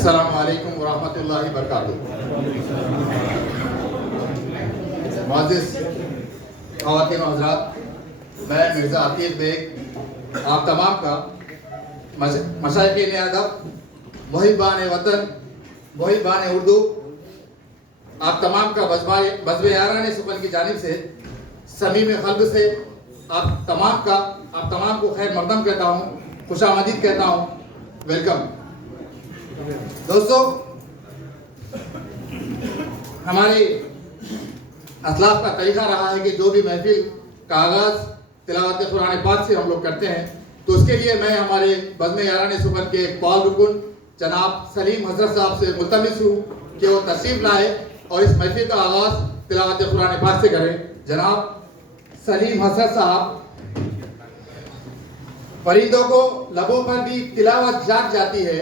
السلام علیکم ورحمۃ اللہ وبرکاتہ۔ معزز خواتین و حضرات، میں مرزا عتیق بیگ آپ تمام کا مشائقین ادب، محبان وطن، محبان اردو، آپ تمام کا بزم یاران سخن کی جانب سے صمیم قلب سے آپ تمام کو خیر مقدم کہتا ہوں، خوش آمدید کہتا ہوں، ویلکم۔ دوستو، ہمارے اسلاف کا طریقہ رہا ہے کہ جو بھی محفل کا آغاز تلاوت قرآن پاک سے ہم لوگ کرتے ہیں، تو اس کے لیے میں ہمارے بزم یاران سخن کے فعال رکن جناب سلیم حضرت صاحب سے ملتمس ہوں کہ وہ تشریف لائے اور اس محفل کا آغاز تلاوت قرآن پاک سے کریں۔ جناب سلیم حضرت صاحب، پرندوں کو لبوں پر بھی تلاوت جاگ جاتی ہے،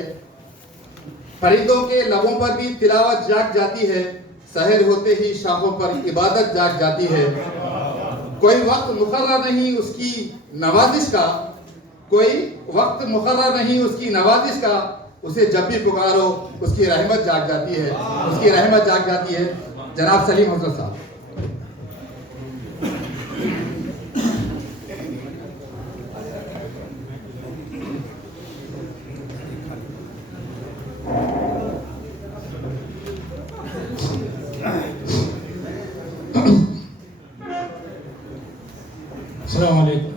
پرندوں کے لبوں پر بھی تلاوت جاگ جاتی ہے، سحر ہوتے ہی شاخوں پر عبادت جاگ جاتی ہے۔ کوئی وقت مقرر نہیں اس کی نوازش کا، کوئی وقت مقرر نہیں اس کی نوازش کا، اسے جب بھی پکارو اس کی رحمت جاگ جاتی ہے، اس کی رحمت جاگ جاتی ہے۔ جناب سلیم حضرت صاحب۔ السلام علیکم۔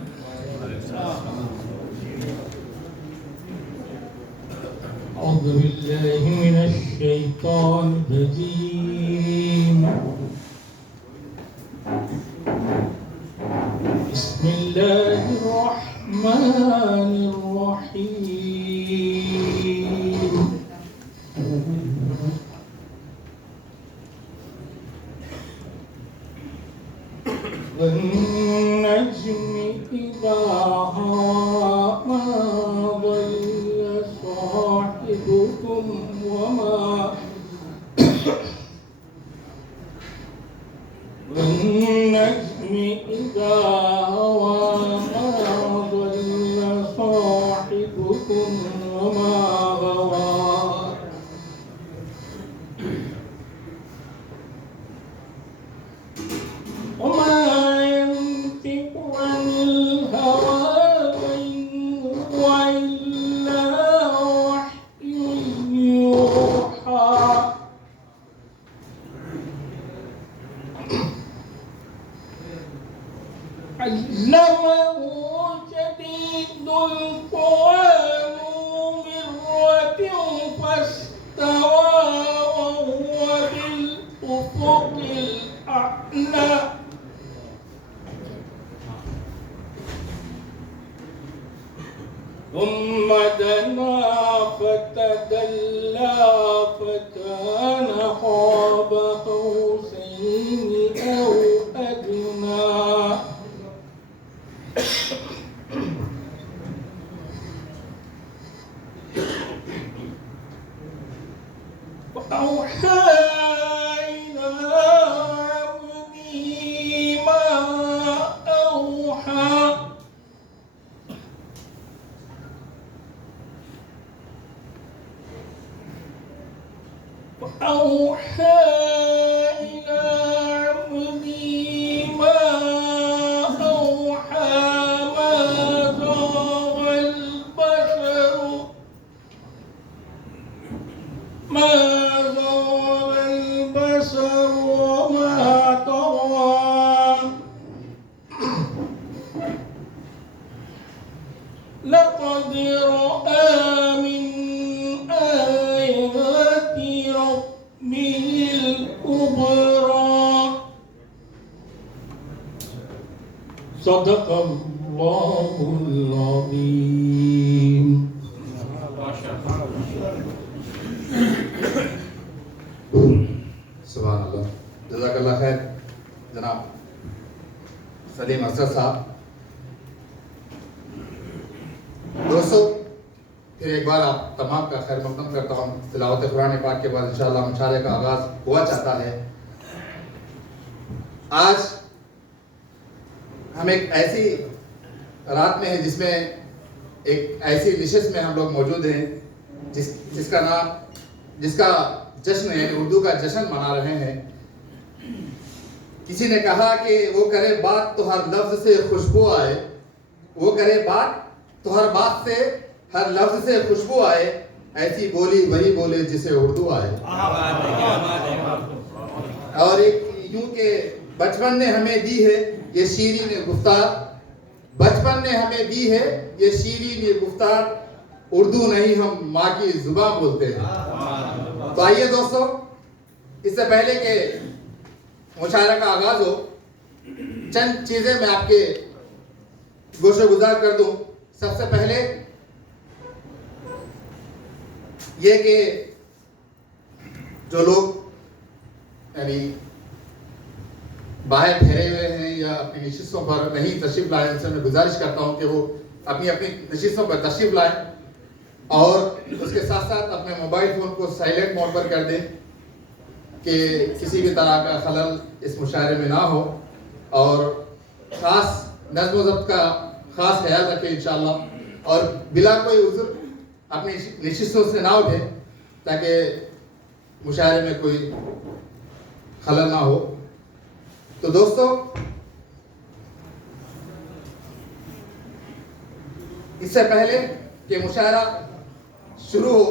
اعوذ باللہ من الشیطان الرجیم، بسم اللہ الرحمن الرحیم۔ والنجم إذا هوى ما ضل صاحبكم وما والنجم إذا هوى ما ضل صاحبكم وما غوى وما ينطق عن الهوى إن هو إلا وحي يوحى علمه شديد القوى ذو مرة فاستوى وهو بالأفق الأعلى ثم دنا فتدلى فكان قاب قوسين أو أدنى فأوحى إلى عبده ما أوحى فأوحى إلى عبده ما أوحى ما زاغ البشر ما زاغ البشر وما طغى لقد رأى من آيات ربه الكبرى صدق الله العظيم۔ سبحان اللہ، جزاک اللہ خیر جناب سلیم حضرت صاحب۔ دوستو، پھر ایک بار آپ تمام کا خیر مقدم کرتا ہوں۔ تلاوت قرآن پاک کے بعد انشاءاللہ مشاعرے کا آغاز ہوا چاہتا ہے۔ آج ہم ایک ایسی رات میں ہیں جس میں ایک ایسی نشست میں ہم لوگ موجود ہیں جس کا نام جس کا جشن یعنی اردو کا جشن منا رہے ہیں. کسی نے کہا کہ وہ کرے بات تو ہر لفظ سے خوشبو آئے, وہ کرے بات تو ہر بات سے ہر لفظ سے خوشبو آئے, ایسی بولی وہی بولے جسے اردو آئے. اور ایک یوں کہ بچپن نے ہمیں دی ہے یہ شیریں گفتار, بچپن نے ہمیں دی ہے یہ شیریں گفتار, اردو نہیں ہم ماں کی زبان بولتے ہیں. تو آئیے دوستو, اس سے پہلے کہ مشاعرہ کا آغاز ہو, چند چیزیں میں آپ کے گوشے گزار کر دوں. سب سے پہلے یہ کہ جو لوگ یعنی باہر ٹھہرے ہوئے ہیں یا اپنی نشستوں پر نہیں تشریف لائے, ان سے میں گزارش کرتا ہوں کہ وہ اپنی اپنی نشستوں پر تشریف لائیں اور اس کے ساتھ ساتھ اپنے موبائل فون کو سائلنٹ موڈ پر کر دیں کہ کسی بھی طرح کا خلل اس مشاعرے میں نہ ہو, اور خاص نظم و ضبط کا خاص خیال رکھیں انشاءاللہ, اور بلا کوئی عذر اپنی نشستوں سے نہ اٹھیں تاکہ مشاعرے میں کوئی خلل نہ ہو. تو دوستو, اس سے پہلے کہ مشاعرہ شروع ہو,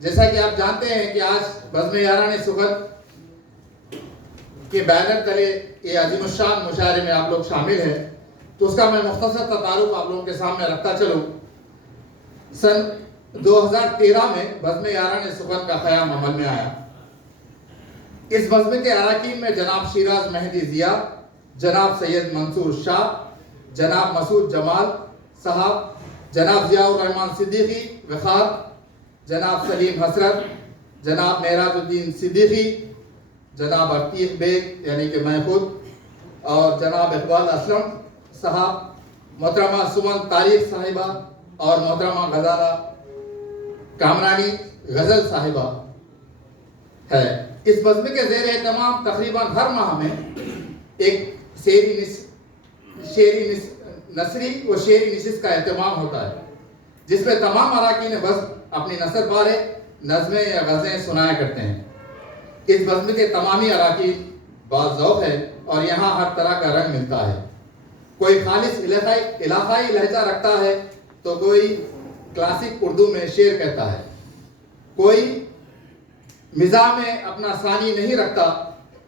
جیسا کہ آپ جانتے ہیں کہ آج بزم یاران سخن کے بینر تلے یہ عظیم الشان مشاعرے میں آپ لوگ شامل ہیں, تو اس کا میں مختصر تعارف آپ لوگوں کے سامنے رکھتا چلوں. سن 2013 میں بزم یاران سخن کا قیام عمل میں آیا. اس بزم کے اراکین میں جناب شیراز مہدی ضیاء, جناب سید منصور شاہ, جناب مسعود جمال صاحب, جناب ضیاء الرحمن صدیقی وقار, جناب سلیم حسرت, جناب معراج الدین صدیقی, جناب عتیق بیگ یعنی کہ میں خود, اور جناب اقبال اسلم صاحب, محترمہ سمن تاریخ صاحبہ اور محترمہ غزالہ کامرانی غزل صاحبہ ہے. اس بزم کے زیر اہتمام تقریباً ہر ماہ میں ایک نثری و شعری نشست کا اہتمام ہوتا ہے, جس میں تمام اراکین بزم اپنی نثر بارے نظمیں یا غزلیں سنایا کرتے ہیں. اس بزم کے تمامی اراکین باز ذوق ہے اور یہاں ہر طرح کا رنگ ملتا ہے. کوئی خالص علاقائی لہجہ رکھتا ہے تو کوئی کلاسک اردو میں شعر کہتا ہے, کوئی مزاح میں اپنا ثانی نہیں رکھتا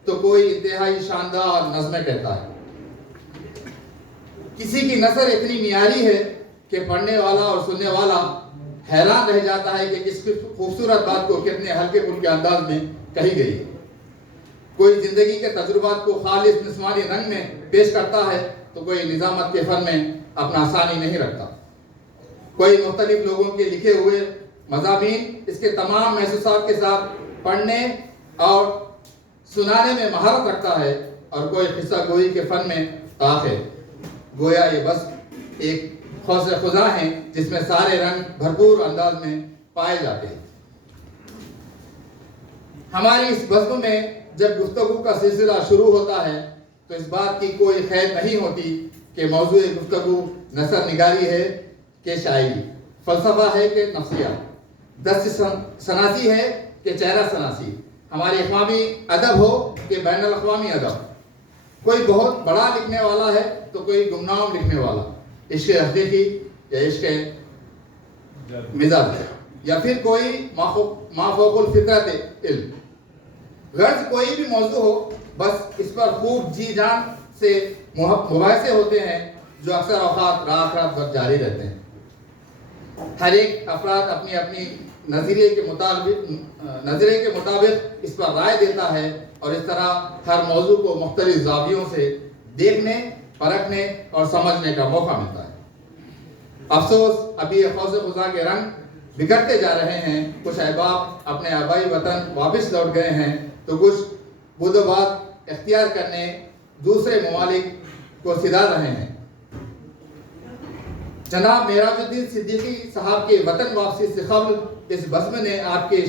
تو کوئی انتہائی شاندار نظمیں کہتا ہے. کسی کی نثر اتنی معیاری ہے کہ پڑھنے والا اور سننے والا حیران رہ جاتا ہے کہ کس خوبصورت بات کو کتنے ہلکے پھلکے انداز میں کہی گئی ہے. کوئی زندگی کے تجربات کو خالص نسوانی رنگ میں پیش کرتا ہے تو کوئی نظامت کے فن میں اپنا ثانی نہیں رکھتا. کوئی مختلف لوگوں کے لکھے ہوئے مضامین اس کے تمام محسوسات کے ساتھ پڑھنے اور سنانے میں مہارت رکھتا ہے, اور کوئی قصہ گوئی کے فن میں طاق ہے. گویا یہ بس ایک خوش خدا ہیں جس میں سارے رنگ بھرپور انداز میں پائے جاتے ہیں. ہماری اس بزم میں جب گفتگو کا سلسلہ شروع ہوتا ہے تو اس بات کی کوئی خیر نہیں ہوتی کہ موضوع گفتگو نثر نگاری ہے کہ شاعری, فلسفہ ہے کہ نفسیات, دست شناسی ہے کہ چہرہ شناسی, ہماری اقوامی ادب ہو کہ بین الاقوامی ادب. کوئی بہت بڑا لکھنے والا ہے تو کوئی گمنام لکھنے والا, عشق حقیقی یا عشق مزاج, یا پھر کوئی مافوق الفطرت علم. غرض کوئی بھی موضوع ہو, بس اس پر خوب جی جان سے مباحثے ہوتے ہیں جو اکثر اوقات رات بھر جاری رہتے ہیں. ہر ایک افراد اپنی اپنی نظریے کے مطابق اس پر رائے دیتا ہے, اور اس طرح ہر موضوع کو مختلف زاویوں سے دیکھنے, پرکھنے اور سمجھنے کا موقع ملتا ہے. افسوس ابھی یہ خوش خدا کے رنگ بگڑتے جا رہے ہیں. کچھ احباب اپنے آبائی وطن واپس لوٹ گئے ہیں تو کچھ بدھ و بات اختیار کرنے دوسرے ممالک کو سدھار رہے ہیں. جناب معراج الدین صدیقی صاحب کے وطن واپسی سے قبل اس بزم نے آپ کے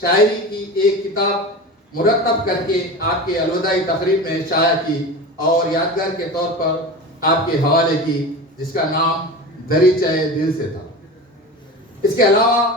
شاعری کی ایک کتاب مرتب کر کے آپ کے الوداعی تقریب میں شائع کی اور یادگار کے طور پر آپ کے حوالے کی, جس کا نام دریچہ دل سے تھا. اس کے علاوہ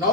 9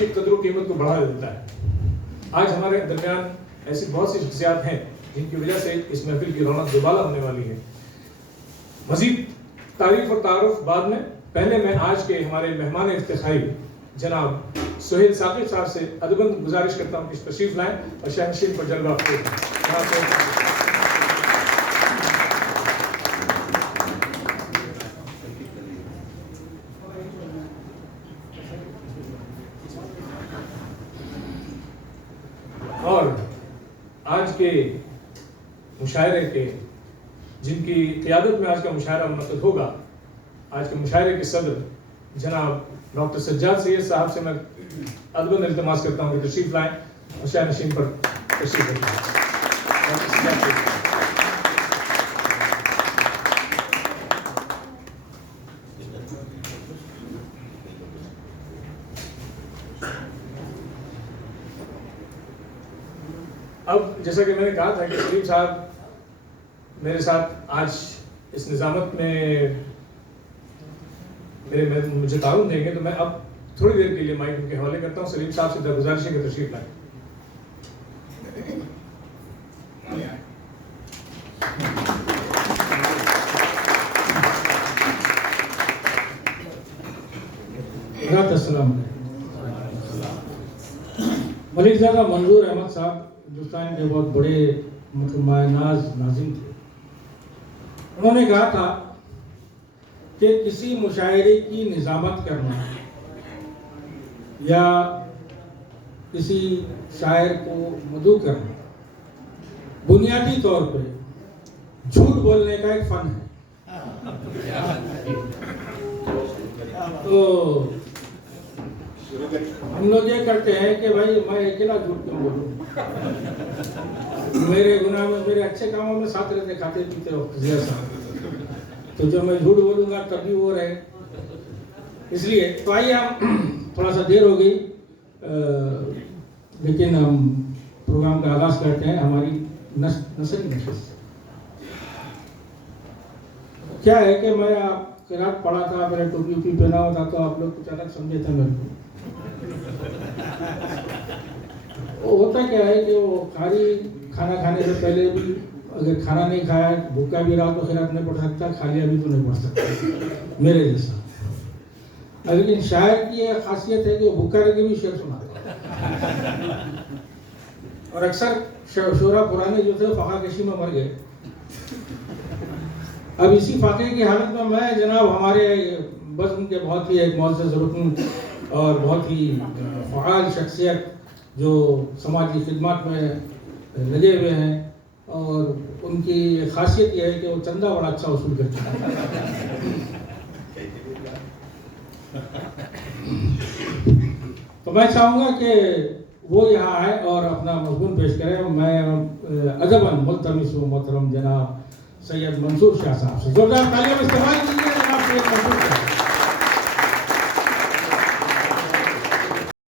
کی قدر و قیمت کو بڑھا دیتا ہے. آج ہمارے درمیان ایسی بہت سی شخصیات ہیں جن کی وجہ سے اس محفل کی رونق دوبالا ہونے والی ہے. مزید تعریف اور تعارف بعد میں. پہلے میں آج کے ہمارے مہمان افتخاری جناب سہیل ثاقب صاحب سے ادباً گزارش کرتا ہوں کہ تشریف لائیں اور شہنشین پر جلوہ افروز ہیں. اور آج کے مشاعرے کے جن کی قیادت میں آج کا مشاعرہ منعقد ہوگا، آج کے مشاعرے کے صدر جناب ڈاکٹر سجاد سید صاحب سے میں ادباً التماس کرتا ہوں کہ تشریف لائیں اور شاہنشین پر تشریف رکھیں. اب جیسا کہ میں نے کہا تھا کہ سلیم صاحب میرے ساتھ آج اس نظامت میں مجھے تعاون دیں گے، تو میں اب تھوڑی دیر کے لیے مائک ان کے حوالے کرتا ہوں. سلیم صاحب سے گزارش ہے کہ تشریف لائیں. السلام علیکم. ملک زادہ منظور احمد صاحب ہندوستان کے بہت بڑے مائع ناز ناظم تھے. انہوں نے کہا تھا کہ کسی مشاعرے کی نظامت کرنا یا کسی شاعر کو مدعو کرنا بنیادی طور پہ جھوٹ بولنے کا ایک فن ہے. تو ہم لوگ یہ کرتے ہیں کہ بھائی میں اکیلا جھوٹ کیوں بولوں، میرے گناہ میں میرے اچھے کاموں میں ساتھ رہتے کھاتے پیتے وقت جیسا، تو جو میں جھوٹ بولوں گا تب بھی وہ رہے. اس لیے تو آئیے ہم تھوڑا سا دیر ہو گئی لیکن ہم پروگرام کا آغاز کرتے ہیں ہماری نثری نشست سے. کیا ہے کہ میں قرات پڑھا تھا، میں نے ٹوپی وپی پہنا ہوا تھا تو آپ لوگ کچھ الگ سمجھے تھے میرے کو. وہ ہوتا کیا ہے کہ وہ کھانا کھانے سے پہلے بھی اگر کھانا نہیں کھایا بھوکا بھی رہا تو قرات نہیں پڑھ سکتا، کھا لیا بھی تو نہیں پڑھ سکتا میرے جیسا. لیکن شاعر کی یہ خاصیت ہے کہ وہ بھوکا رہ کے بھی شعر سناتا ہے. اور اکثر شعرا پرانے جو تھے فقہ کشی میں مر گئے. اب اسی فاقے کی حالت میں جناب ہمارے بزم کے بہت ہی ایک معزز رکن اور بہت ہی فعال شخصیت جو سماجی خدمات میں لگے ہوئے ہیں، اور ان کی خاصیت یہ ہے کہ وہ چندہ بڑا اچھا وصول کرتے ہیں. تو میں چاہوں گا کہ وہ یہاں آئے اور اپنا مضمون پیش کریں. میں ادباً ملتمس ہوں محترم جناب سید منصور شاہ صاحب سے زوردار تعلیہ استعمال کیجیے. جناب سید منصور شاہ.